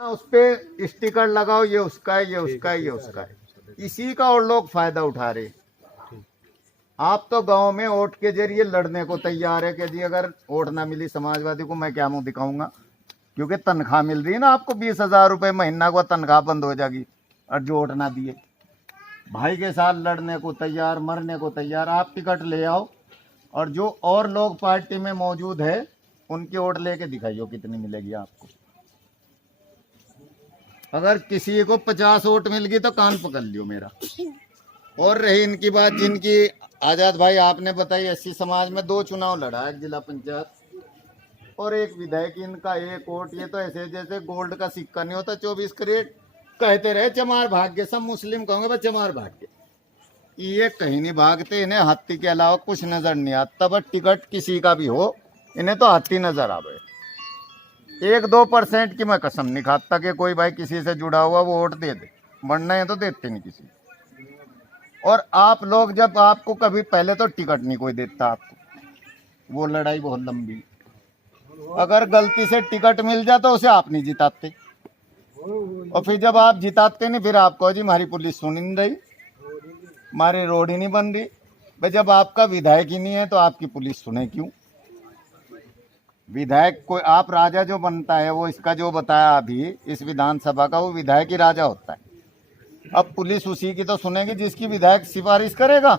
उस पे स्टिकर लगाओ, ये उसका है, ये उसका है, ये उसका है, इसी का और लोग फायदा उठा रहे। आप तो गांव में वोट के जरिए लड़ने को तैयार है कि जी अगर वोट ना मिली समाजवादी को मैं क्या मुंह दिखाऊंगा, क्योंकि तनख्वाह मिल रही है ना आपको 20,000 रुपये महीना को, तनख्वाह बंद हो जाएगी और जो वोट ना दिए भाई के साथ लड़ने को तैयार, मरने को तैयार। आप टिकट ले आओ और जो और लोग पार्टी में मौजूद है उनकी वोट लेके दिखाइयो कितनी मिलेगी आपको। अगर किसी को 50 वोट मिल गई तो कान पकड़ लियो मेरा। और रही इनकी बात, जिनकी आजाद भाई आपने बताई, एससी समाज में 2 चुनाव लड़ा, एक जिला पंचायत और एक विधायक, इनका 1 वोट। ये तो ऐसे जैसे गोल्ड का सिक्का नहीं होता 24 करेट, कहते रहे चमार भाग्य, सब मुस्लिम कहोगे बस चमार भाग्य, ये कहीं नहीं भागते। इन्हें हाथी के अलावा कुछ नजर नहीं आता। बस टिकट किसी का भी हो, इन्हें तो हाथी नजर आवे। 1-2% की मैं कसम नहीं खाता कि कोई भाई किसी से जुड़ा हुआ वो वोट दे दे, वरना है तो देते नहीं किसी। और आप लोग जब, आपको कभी पहले तो टिकट नहीं कोई देता आपको, वो लड़ाई बहुत लंबी। अगर गलती से टिकट मिल जाता तो उसे आप नहीं जिताते, और फिर जब आप जिताते नहीं फिर आप कहो जी हमारी पुलिस सुन नहीं रही, हमारी रोड ही नहीं बन रही। भाई जब आपका विधायक ही नहीं है तो आपकी पुलिस सुने क्यों? विधायक कोई, आप राजा जो बनता है वो इसका जो बताया अभी इस विधानसभा का, वो विधायक ही राजा होता है। अब पुलिस उसी की तो सुनेगी जिसकी विधायक सिफारिश करेगा।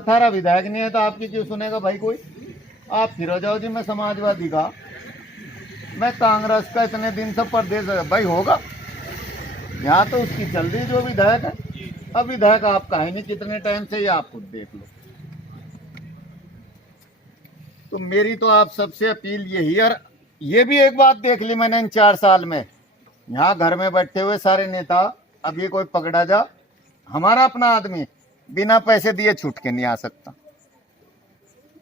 थारा विधायक नहीं है तो आपकी क्यों सुनेगा भाई कोई? आप फिर हो जाओ जी मैं समाजवादी का, मैं कांग्रेस का, इतने दिन से प्रदेश भाई होगा। यहाँ तो उसकी चल रही जो विधायक है। अब विधायक आपका है नहीं कितने टाइम से, ये आप खुद देख लो। तो मेरी तो आप सबसे अपील यही। और ये भी एक बात देख ली मैंने इन 4 साल में, यहाँ घर में बैठे हुए सारे नेता, अब ये कोई पकड़ा जा, हमारा अपना आदमी बिना पैसे दिए छूट के नहीं आ सकता।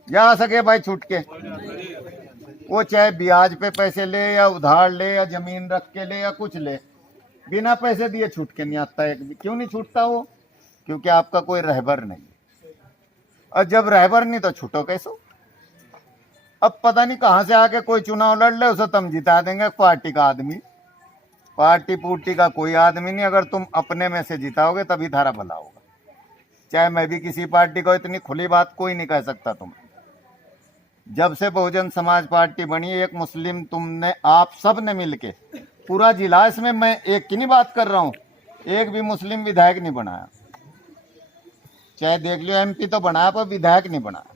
या आ सके भाई छूट के, वो चाहे ब्याज पे पैसे ले या उधार ले या जमीन रख के ले या कुछ ले, बिना पैसे दिए छूट के नहीं आता एक भी। क्यों नहीं छूटता वो? क्योंकि आपका कोई रहबर नहीं, और जब रहबर नहीं तो छूटो कैसे? अब पता नहीं कहां से आके कोई चुनाव लड़ ले, उसे तुम जिता देंगे। पार्टी का आदमी, पार्टी पूर्टी का कोई आदमी नहीं। अगर तुम अपने में से जिताओगे तभी थारा भला होगा। चाहे मैं भी किसी पार्टी को, इतनी खुली बात कोई नहीं कह सकता तुम्हें। जब से बहुजन समाज पार्टी बनी, एक मुस्लिम तुमने, आप सब ने मिलके, पूरा जिला, इसमें मैं एक की नहीं बात कर रहा हूं, एक भी मुस्लिम विधायक नहीं बनाया। चाहे देख लियो एमपी तो बनाया पर विधायक नहीं बनाया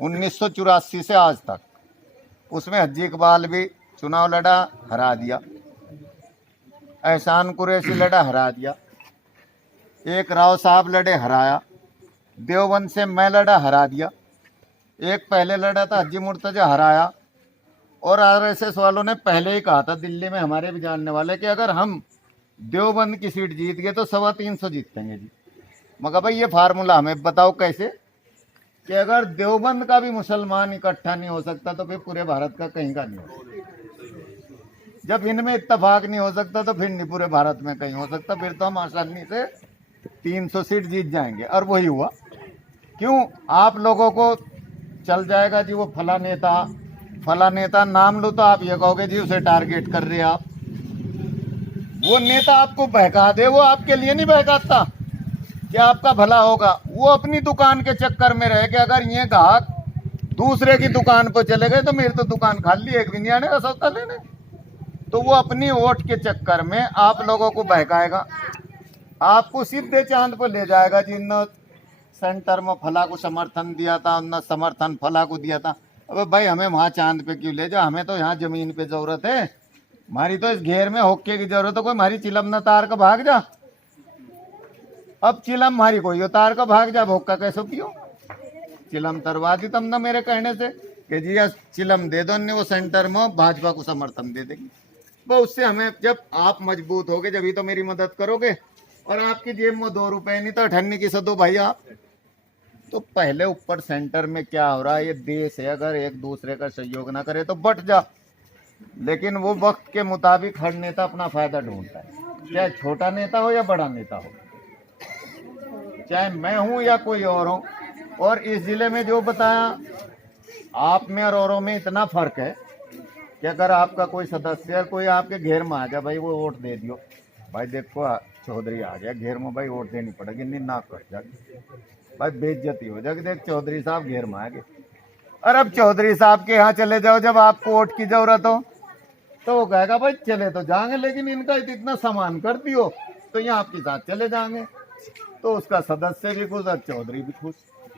1984 से आज तक। उसमें हज्जी इकबाल भी चुनाव लड़ा, हरा दिया। एहसान कुरैशी लड़ा, हरा दिया। एक राव साहब लड़े, हराया। देवबंद से मैं लड़ा, हरा दिया। एक पहले लड़ा था हज्जी मुर्तजा, हराया। और आरएसएस वालों ने पहले ही कहा था दिल्ली में, हमारे भी जानने वाले, कि अगर हम देवबंद की सीट जीत गए तो 325 जीतेंगे जी। मगर भाई ये फार्मूला हमें बताओ कैसे, कि अगर देवबंद का भी मुसलमान इकट्ठा नहीं हो सकता तो फिर पूरे भारत का कहीं का नहीं हो सकता। जब इनमें इत्तेफाक नहीं हो सकता तो फिर नहीं पूरे भारत में कहीं हो सकता। फिर तो हम आसानी से 300 सीट जीत जाएंगे। और वही हुआ। क्यों? आप लोगों को चल जाएगा जी वो फला नेता नाम लो तो आप ये कहोगे जी उसे टारगेट कर रहे आप। वो नेता आपको बहका दे, वो आपके लिए नहीं बहकाता कि आपका भला होगा। वो अपनी दुकान के चक्कर में रहे कि अगर ये ग्राहक दूसरे की दुकान पर चले गए तो मेरी तो दुकान खाली, एक भी नहीं आने का सौदा लेने। तो वो अपनी वोट के चक्कर में आप लोगों को बहकाएगा, आपको सीधे चांद पर ले जाएगा। जिन सेंटर में फला को समर्थन दिया था, उन समर्थन फला को दिया था। अबे भाई हमें वहां चांद पे क्यों ले जा? हमें तो यहाँ जमीन पे जरूरत है। हमारी तो इस घेर में होके की जरूरत है। कोई हमारी चिलम न तार का भाग जा। अब चिलम हमारी कोई तार का भाग जा, भोग का कैसे पियो? चिलम तरवा दी तम ना मेरे कहने से कि जी चिलम दे दो, नहीं वो सेंटर में भाजपा को समर्थन दे देगी। वो उससे हमें, जब आप मजबूत होगे जब ही तो मेरी मदद करोगे। और आपकी जेब में 2 रुपए नहीं तो अठन्नी की सदो भाई आप। तो पहले ऊपर सेंटर में क्या हो रहा है, ये देश है, अगर एक दूसरे का सहयोग ना करे तो बट जा। लेकिन वो वक्त के मुताबिक हर नेता अपना फायदा ढूंढता है, चाहे छोटा नेता हो या बड़ा नेता हो, चाहे मैं हूं या कोई और हो। और इस जिले में जो बताया आप में और औरों में इतना फर्क है कि अगर आपका कोई सदस्य कोई आपके घेर में आ जाए, भाई वो वोट दे दियो, भाई देखो चौधरी आ गया घेर में, भाई वोट देनी पड़ेगी, नहीं ना कट जाएगी, भाई बेइज्जती हो जाएगी, देख चौधरी साहब घेर में आ गए। और अब चौधरी साहब के यहाँ चले जाओ जब आपको वोट की जरूरत हो, तो वो कहेगा भाई चले तो जाएंगे, लेकिन इनका इतना सामान कर दियो तो यहाँ आपके साथ चले जाएंगे। तो उसका सदस्य भी खुश और चौधरी भी खुश।